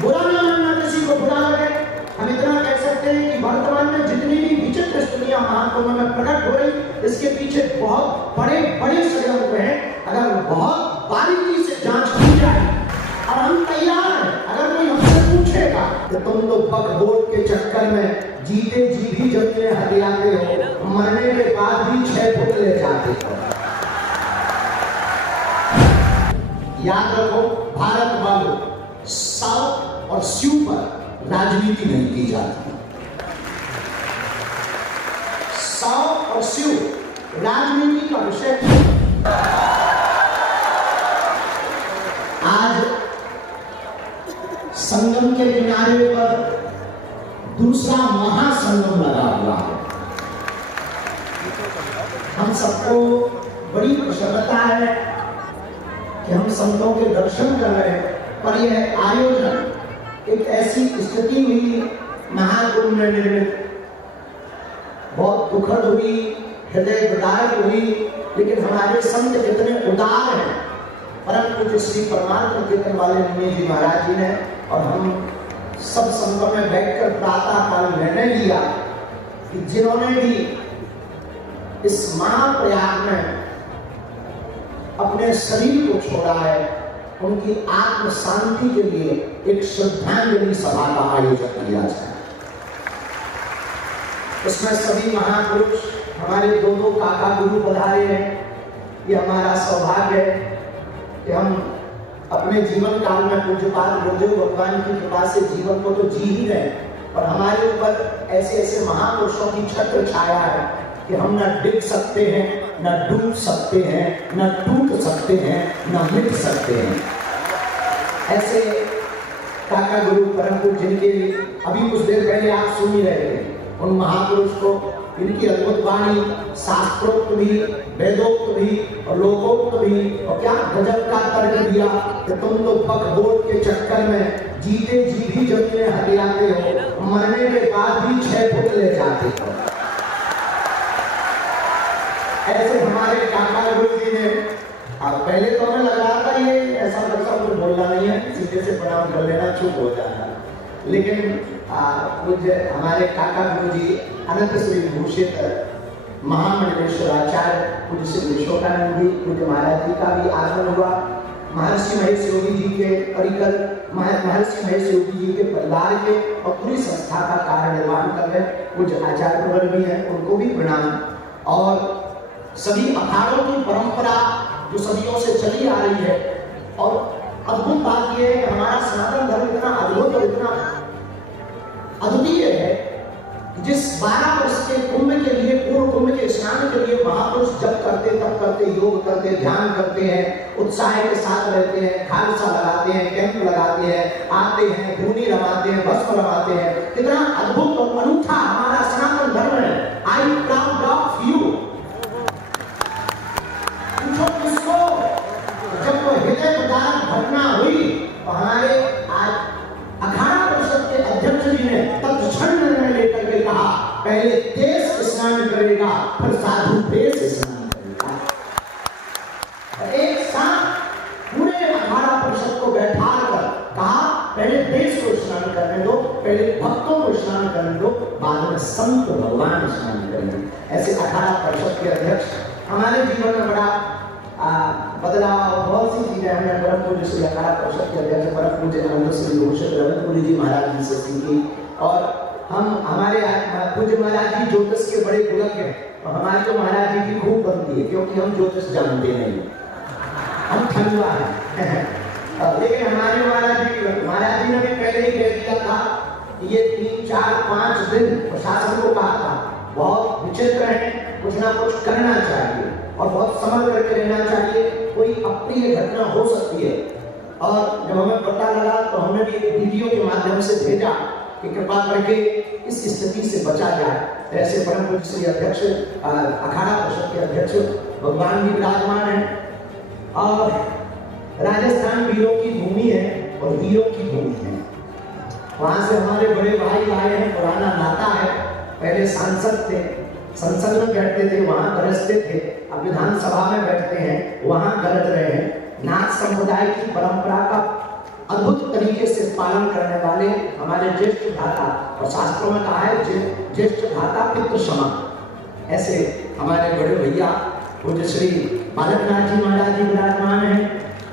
बुरा ना मानना, किसी को बुरा लगे। हम इतना कह सकते हैं कि वर्तमान में जितनी भी विचित्र स्थितियां महाकुंभ में प्रकट हो रही, इसके पीछे बहुत बड़े बड़े षड्यंत्र हैं। अगर बहुत बारीकी से जांच की जाए और हम तैयार हैं, अगर कोई हमसे पूछेगा कि तुम तो बकबोर्ड के चक्कर में जीते जी भी जमने हथियाते हो, मरने के बाद भी 6 फुट ले जाते हो। याद रखो, भारत वालों, साउथ और स्यू पर राजनीति नहीं की जाती। साउथ और स्यू राजनीति का विषय। आज संगम के किनारे पर दूसरा महासंगम लगा हुआ है। हम सबको बड़ी प्रसन्नता है कि हम संतों के दर्शन कर रहे हैं, पर यह आयोजन एक ऐसी स्थिति हुई महाकुंभ में निर्मित, बहुत दुखद हुई, हृदय विदारक हुई, लेकिन हमारे संत इतने उदार हैं। परम पूज्य श्री परमात्मा कीर्तन वाले मुनि जी महाराज जी ने और हम सब संतों में बैठकर प्रातः काल निर्णय लिया कि जिन्होंने भी इस महाप्रयाग में अपने शरीर को छोड़ा है, उनकी आत्म शांति के लिए एक श्रद्धांजलि सभा का आयोजन किया जाए। उसमें सभी महापुरुष, हमारे दोनों काका गुरु पधारे हैं। ये हमारा सौभाग्य है कि हम अपने जीवन काल में पूज्यपाद गुरुदेव भगवान की कृपा से जीवन को तो जी ही रहे, और हमारे ऊपर ऐसे ऐसे महापुरुषों की छत्र छाया है कि हम न डिग सकते हैं, न डूब सकते हैं, न टूट सकते हैं, न मिट सकते हैं। ऐसे काका गुरु परम पूज्य जिनके अभी कुछ देर पहले आप सुन ही रहे थे, उन महापुरुष को, इनकी अद्भुत वाणी शास्त्रोक्त भी, वेदोक्त भी और लोकोक्त भी, और क्या गजब का तर्क दिया कि तुम तो बकबोर्ड के चक्कर में जीते जी भी जमने हथियाते हो, मरने के बाद भी 6 फुट ले जाते हो। ऐसे हमारे काका गुरु जी ने, पहले तो हमें लग रहा था ये ऐसा लगता कुछ बोलना नहीं है, सीधे से प्रणाम कर लेना, चुप हो जाना, लेकिन पूज्य हमारे काका गुरु जी अनंत श्री भूषित महामंडलेश्वर आचार्य पूज्य श्री विश्वकानंद जी पूज्य महाराज जी का भी आगमन हुआ। महर्षि महेश योगी जी के परिकर, महर्षि महेश योगी जी के परिवार के और पूरी संस्था का कार्य निर्वहन कर रहे पूज्य आचार्य वर्ग भी हैं, उनको भी प्रणाम। और सभी अखाड़ों की परंपरा जो सदियों से चली आ रही है, और अद्भुत बात यह है कि हमारा सनातन धर्म इतना अद्भुत और इतना अद्वितीय है कि जिस 12 वर्ष के कुंभ के लिए, पूर्व कुंभ के स्नान के लिए महापुरुष जप करते, तप करते, योग करते, ध्यान करते हैं, उत्साह के साथ रहते हैं, खालसा लगाते हैं, कैंप लगाते हैं, आते हैं, धूनी रमाते हैं, भस्म रमाते हैं। कितना अद्भुत और अनूठा हमारा सनातन धर्म है। I am proud of you. पूछो किसको? जब वो हृदय विदारक घटना हुई तो हमारे आज अखाड़ा परिषद के अध्यक्ष जी ने तत्क्षण निर्णय लेकर के कहा, पहले देश स्नान करेगा, फिर साधु देश स्नान करेगा। एक साथ पूरे अखाड़ा परिषद को बैठा कर कहा, पहले देश को स्नान करने दो, पहले भक्तों को स्नान करने दो, बाद में संत भगवान स्नान करेंगे। ऐसे अखाड़ा परिषद के अध्यक्ष हमारे जीवन में बड़ा बदलाव, बहुत सी चीजें हमने परम पूज्य श्री अखाड़ा परिषद के अध्यक्ष परम पूज्य अनंत श्री भूषित रविपुरी जी महाराज जी से सीखी। और हम हमारे पूज्य महाराज जी ज्योतिष के बड़े पुलक हैं, और हमारे तो महाराज जी की खूब बनती है, क्योंकि हम ज्योतिष जानते नहीं, हम ठंडा है। लेकिन हमारे महाराज जी ने भी पहले ही कह दिया था कि ये 3, 4, 5 दिन प्रशासन को कहा था, बहुत विचित्र है, कुछ ना कुछ करना चाहिए और बहुत समझ करके रहना चाहिए, कोई अप्रिय घटना हो सकती है। और जब हमें पता लगा तो हमने भी एक वीडियो के माध्यम से भेजा कि कृपा करके इस स्थिति से बचा जाए। ऐसे परम पूज्य श्री अध्यक्ष अखाड़ा परिषद के अध्यक्ष भगवान भी विराजमान है, और राजस्थान वीरों की भूमि है और वीरों की भूमि है। वहां से हमारे बड़े भाई आए हैं, पुराना नाता है, पहले सांसद थे, संसद में बैठते थे, वहां गरजते थे, अब विधानसभा में बैठते हैं, वहां गरज रहे हैं। नाथ संप्रदाय की परंपरा का अद्भुत तरीके से पालन करने वाले हमारे ज्येष्ठ भ्राता, और शास्त्रों में कहा है ज्येष्ठ भ्राता पितृ समान। ऐसे हमारे बड़े भैया पूज्य श्री बालकनाथ जी महाराज जी विराजमान हैं।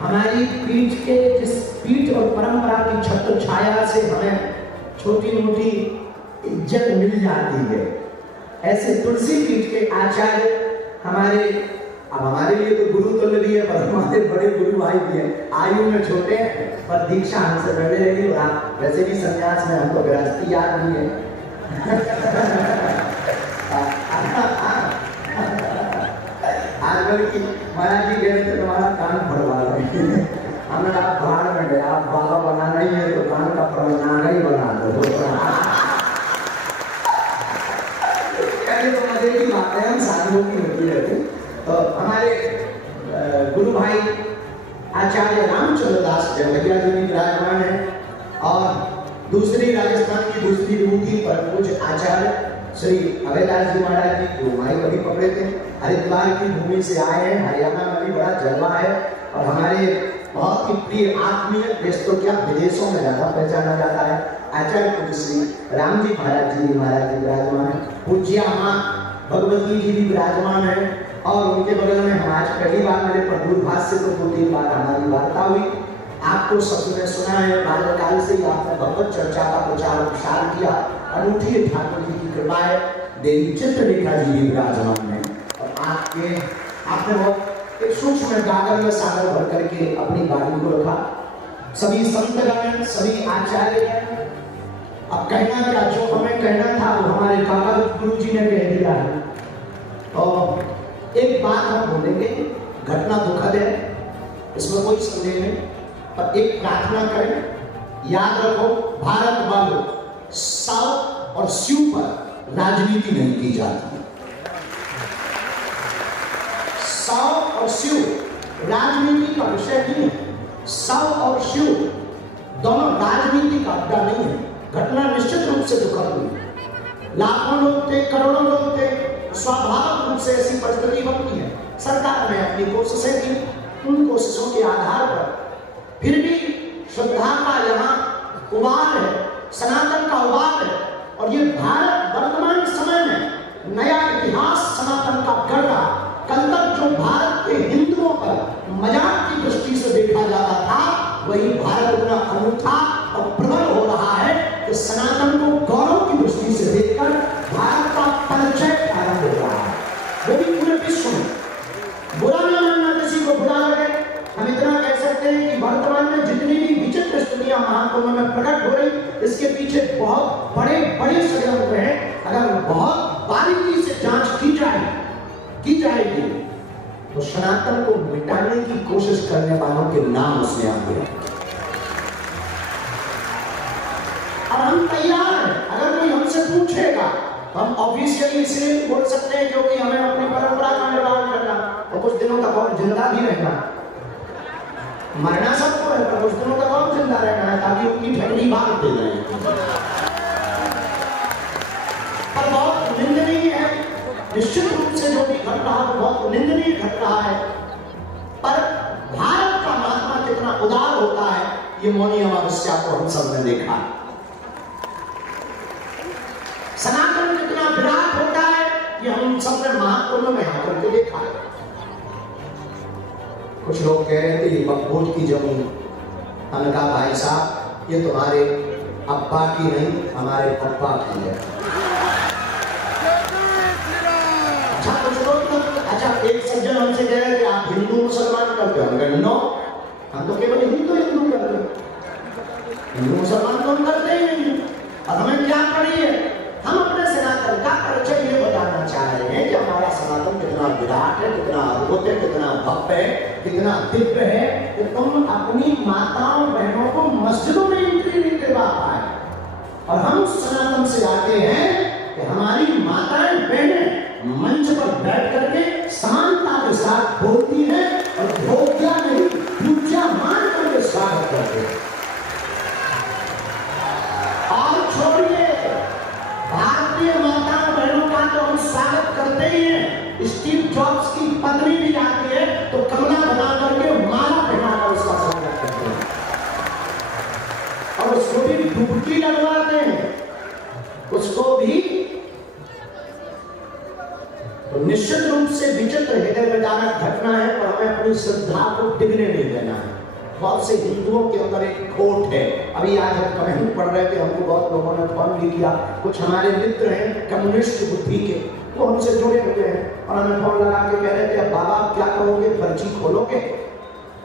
हमारी पीठ के जिस पीठ और परंपरा की छत्र छाया से हमें छोटी मोटी इज्जत मिल जाती है, ऐसे तुलसी पीठ के आचार्य हमारे, अब हमारे लिए तो गुरु तुल्य भी है, पर हमारे बड़े गुरु भाई भी हैं। आयु में छोटे हैं पर दीक्षा हमसे पहले रही। वैसे भी संन्यास में हमको गृहस्थी याद नहीं है। आज बल्कि महाराज जी गए थे तुम्हारा कान फड़वा रहे, हमने आप बाहर में गए, आप बाबा बनाना ही है तो कान का फड़वाना ही बना दो। तो मजे की बात है, हम साधुओं की होती रहती। तो हमारे गुरु भाई आचार्य रामचंद्र दास भैया जी भी विराजमान है, और दूसरी राजस्थान की दूसरी रूपी पर कुछ आचार्य श्री अभयदास जी महाराज जी जो हमारे कभी पकड़े थे, हरिद्वार की भूमि से आए हैं। हरियाणा में भी बड़ा जलवा है, और हमारे बहुत ही प्रिय आत्मीय, देश तो क्या विदेशों में ज्यादा पहचाना जाता है, आचार्य पूज्य श्री राम जी महाराज जी विराजमान है। पूज्य माँ भगवती जी भी विराजमान है, और उनके बगल में हम आज पहली बार मेरे पर दूरभाष से तो 2-3 बार हमारी वार्ता हुई। आपको सबने सुना है, बाल्यकाल से ही आपने भगवत चर्चा का प्रचार प्रसार किया। अनूठी ठाकुर जी की कृपा है, देवी चित्रलेखा जी भी विराजमान है, और आपने बहुत एक सूक्ष्म गागर में सागर भर करके अपनी वाणी को रखा। सभी संतगण, सभी आचार्य, अब कहना क्या, जो हमें कहना था वो हमारे काका गुरु जी ने कह दिया है। और एक बात हम बोलेंगे, घटना दुखद है, इसमें कोई संदेह नहीं, पर एक प्रार्थना करें, याद रखो भारत वालों, साव और शिव पर राजनीति नहीं की जाती। साव और शिव राजनीति का विषय नहीं है। साव और शिव दोनों राजनीति का अड्डा नहीं है। घटना निश्चित रूप से दुखद हुई, लाखों लोग थे, करोड़ों लोग थे, स्वाभाविक रूप से ऐसी परिस्थिति बनती है। सरकार ने अपनी कोशिशें की, उन कोशिशों के आधार पर फिर भी श्रद्धा का यहाँ उबार है, सनातन का उबार है, और ये भारत वर्तमान समय में नया इतिहास सनातन का गढ़ रहा। कल तक जो भारत के हिंदुओं पर मजाक की दृष्टि से देखा जाता था, वही भारत उतना अनूठा और प्रबल हो रहा है कि सनातन को गौरव की दृष्टि से देखकर भारत का परिचय प्रारंभ हो रहा है, वो भी पूरे विश्व में। बुरा ना मानना किसी को बुरा लगे, हम इतना कह सकते हैं कि वर्तमान में जितनी भी विचित्र स्थितियां महाकुंभ में प्रकट हो रही, इसके पीछे बहुत बड़े बड़े षड्यंत्र हैं। अगर बहुत बारीकी से जांच की जाएगी तो सनातन को मिटाने की कोशिश करने वालों के नाम उसमें आते हैं, और हम तैयार हैं। अगर कोई हमसे पूछेगा तो हम ऑफिशियली इसे बोल सकते हैं, क्योंकि हमें अपनी परंपरा का निर्वाह करना और कुछ दिनों तक और जिंदा भी रहना। मरना सबको है, पर कुछ दिनों तक और जिंदा रहना है, ताकि उनकी ठंडी भाग दे जाए। पर बहुत निंदनीय है, निश्चित रूप से जो भी घट रहा है बहुत निंदनीय घट रहा है, पर भारत का महात्मा कितना उदार होता है, ये मौनी अमावस्या को हम सब ने देखा। सनातन कितना विराट होता है, ये हम सब ने महाकुंभ में आकर के देखा। कुछ लोग कह रहे थे ये बकबोट की जमीन, हमने कहा भाई साहब ये तुम्हारे अब्बा की नहीं, हमारे पप्पा की है। अच्छा एक सज्जन हमसे कह रहे थे आप हिंदू मुसलमान करते हो, मगर नो, हम तो केवल हिंदू करते हैं, हिंदू मुसलमान तो हम करते ही नहीं। और हमें क्या पड़ी है, हम अपने सनातन का परिचय ये बताना चाह रहे हैं कि हमारा सनातन कितना विराट है, कितना अद्भुत है, कितना भव्य है, कितना दिव्य है कि तुम अपनी माताओं बहनों को मस्जिदों में एंट्री नहीं दिलवा पाए। और हम सनातन से आते हैं कि हमारी माताएं बहनें मंच पर बैठ करके समानता के साथ बोलती है और भोग्या नहीं पूजा मान करके स्वागत करते हैं। और छोड़िए भारतीय माताओं बहनों का तो हम स्वागत करते ही हैं। स्टीव जॉब्स की पत्नी भी आती है तो कमला बना करके माला पहनाकर उसका स्वागत करते हैं। डुबकी लगवाते हैं उसको भी। तो निश्चित रूप से विचित्र हृदय विदारक घटना है, पर हमें अपनी श्रद्धा को डिगने नहीं देना है। बहुत से हिंदुओं के अंदर एक खोट है। अभी आज हम कमेंट पढ़ रहे थे, हमको बहुत लोगों ने फोन भी किया, कुछ हमारे मित्र हैं कम्युनिस्ट बुद्धि के, वो हमसे जुड़े हुए हैं और हमें फोन लगा के कह रहे थे अब बाबा क्या करोगे, पर्ची खोलोगे?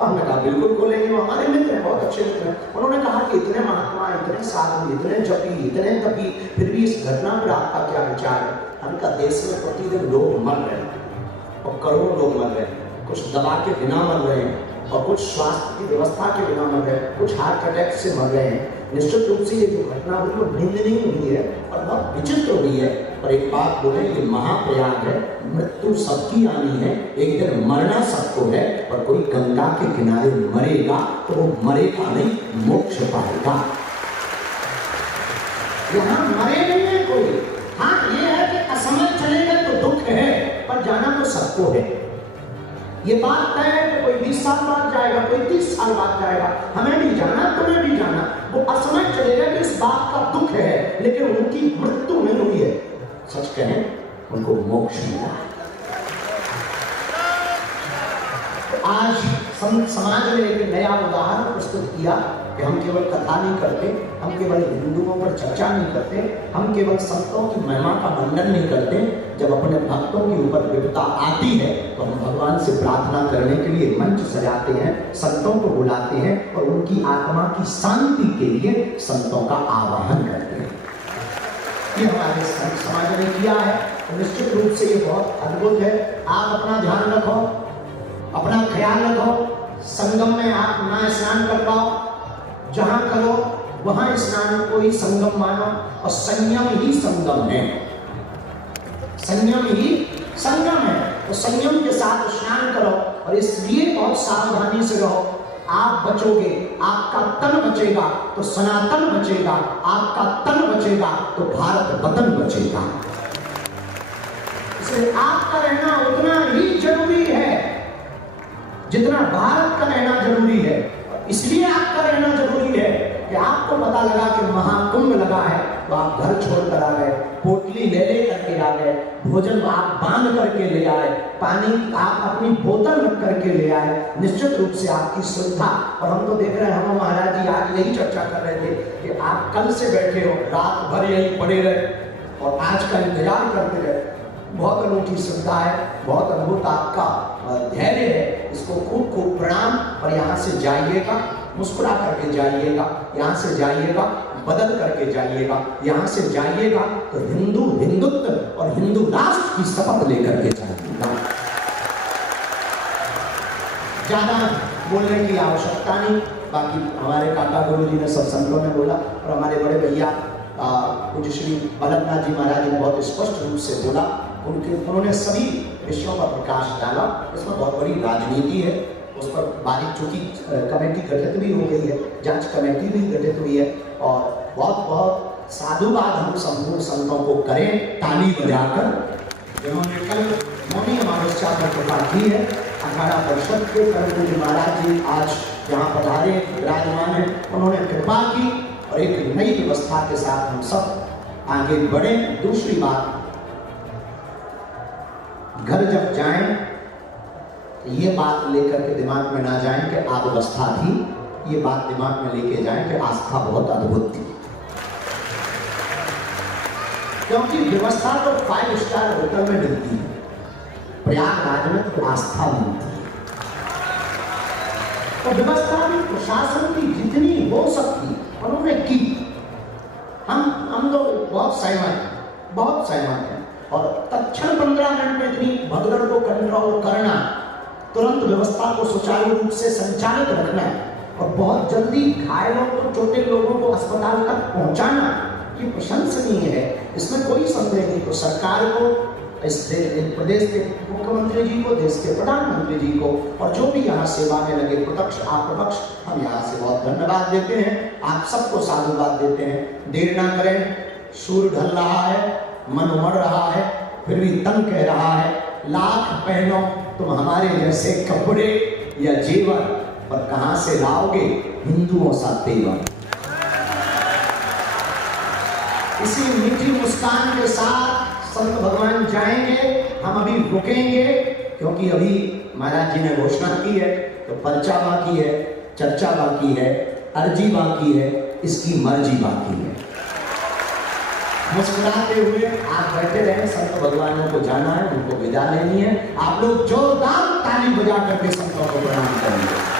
हमने कहा बिल्कुल खोलेंगे। वो हमारे मित्र हैं, बहुत अच्छे मित्र हैं। उन्होंने कहा कि इतने महात्मा, इतने साधु, इतने जपी, इतने तपी, फिर भी इस घटना पर आपका क्या विचार है? हमका देश में प्रतिदिन लोग मर रहे हैं और करोड़ों लोग मर रहे हैं, कुछ दवा के बिना मर रहे हैं और कुछ स्वास्थ्य की व्यवस्था के बिना मर रहे हैं, कुछ हार्ट अटैक से मर रहे हैं। निश्चित रूप से ये जो घटना हुई वो निंदनीय हुई है और बहुत विचित्र हुई है। पर एक बात बोले, ये महाप्रयाग है, मृत्यु सबकी आनी है, एक दिन मरना सबको है। पर कोई गंगा के किनारे मरेगा तो वो मरेगा नहीं, मोक्ष पाएगा। यहाँ मरे नहीं है कोई। हाँ ये है कि असमय चलेगा तो दुख है, पर जाना तो सबको है। ये बात तय है कि कोई 20 साल बाद जाएगा, कोई 30 साल बाद जाएगा, हमें भी जाना, तुम्हें भी जाना। वो असमय चलेगा कि इस बात का दुख है, लेकिन उनकी मृत्यु नहीं हुई है। सच कहें उनको मोक्ष मिला। आज समाज ने एक नया उदाहरण प्रस्तुत किया कि हम केवल कथा नहीं करते, हम केवल हिंदुओं पर चर्चा नहीं करते, हम केवल संतों की महिमा का वर्णन नहीं करते। जब अपने भक्तों के ऊपर विपदा आती है तो हम भगवान से प्रार्थना करने के लिए मंच सजाते हैं, संतों को बुलाते हैं और उनकी आत्मा की शांति के लिए संतों का आवाहन करते हैं। ये हमारे समाज ने किया है। तो निश्चित रूप से ये बहुत अद्भुत है। आप अपना ध्यान रखो, अपना ख्याल रखो, संगम में आप ना स्नान कर पाओ, जहां करो वहां स्नान को ही संगम मानो और संयम ही संगम है। संयम ही संगम है, तो संयम के साथ स्नान करो और इसलिए बहुत सावधानी से रहो। आप बचोगे, आपका तन बचेगा तो सनातन बचेगा, आपका तन बचेगा तो भारत वतन बचेगा। इसलिए आपका रहना उतना ही जरूरी है जितना भारत का रहना जरूरी है। इसलिए आपका रहना जरूरी है कि आपको पता लगा कि महाकुंभ लगा है तो आप घर छोड़कर आ गए, पोटली ले करके आ गए, भोजन आप बांध करके ले आए, पानी आप अपनी बोतल रख करके ले आए। निश्चित रूप से आपकी सुविधा। और हम तो देख रहे हैं, हम महाराज जी आज यही चर्चा कर रहे थे कि आप कल से बैठे हो, रात भर यही पड़े रहे और आज का इंतजार करते रहे। बहुत अनूठी सुविधा है, बहुत अद्भुत आपका धैर्य है, इसको खूब खूब प्रणाम। और यहाँ से जाइएगा, मुस्कुरा करके जाइएगा, यहाँ से जाइएगा बदल करके जाइएगा, यहाँ से जाइएगा तो हिंदू हिंदुत्व और हिंदू राष्ट्र की शपथ लेकर के जाइएगा। ज्यादा बोलने की आवश्यकता नहीं। बाकी हमारे काका गुरु जी ने सत्संगों में बोला और हमारे बड़े भैया पूज्य श्री वल्लभनाथ जी महाराज ने बहुत स्पष्ट रूप से बोला। उन्होंने सभी विषयों पर प्रकाश डाला। इसमें बहुत बड़ी राजनीति है, उस पर बारीक चूंकि कमेटी गठित भी हो गई है, जांच कमेटी भी गठित हुई है और बहुत बहुत साधुवाद हम संपूर्ण संतों को करें ताली बजाकर, जिन्होंने कल मौनी अमावस्या पर कृपा की है। 18 परिषद के कर्मपूज्य महाराज जी आज यहाँ पधारे विराजमान हैं, उन्होंने कृपा की और एक नई व्यवस्था के साथ हम सब आगे बढ़े। दूसरी बात, घर जब जाएं ये बात लेकर के दिमाग में ना जाएं कि अव्यवस्था थी, ये बात दिमाग में लेके जाएं कि आस्था बहुत अद्भुत थी। क्योंकि व्यवस्था तो 5 स्टार होटल में मिलती है, प्रयागराज में तो आस्था मिलती है। तो व्यवस्था भी प्रशासन की जितनी हो सकती उन्होंने की। हम लोग बहुत सहमत हैं और तत्क्षण 15 मिनट में इतनी भगदड़ को कंट्रोल करना, तुरंत व्यवस्था को सुचारू रूप से संचालित रखना और बहुत जल्दी घायलों को, चोटिल लोगों को अस्पताल तक पहुंचाना, ये प्रशंसनीय है, इसमें कोई संदेह नहीं। तो सरकार को, इस प्रदेश के मुख्यमंत्री जी को, देश के प्रधानमंत्री जी को और जो भी यहाँ सेवा में लगे प्रत्यक्ष अप्रत्यक्ष, हम यहाँ से बहुत धन्यवाद देते हैं, आप सबको साधुवाद देते हैं। देर ना करें, सूर्य ढल रहा है, मन उमड़ रहा है, फिर भी तन कह रहा है लाख पहनो तुम हमारे जैसे कपड़े या जेवर, पर कहां से लाओगे हिंदुओं सा तेवर। इसी मीठी मुस्कान के साथ संत भगवान जाएंगे। हम अभी रुकेंगे क्योंकि अभी महाराज जी ने घोषणा की है, तो पर्चा बाकी है, चर्चा बाकी है, अर्जी बाकी है, इसकी मर्जी बाकी है। मुस्कुराते हुए आप बैठे रहे, संत भगवानों को जाना है, उनको विदा लेनी है। आप लोग जोरदार ताली बजा करके संतों को प्रणाम करेंगे।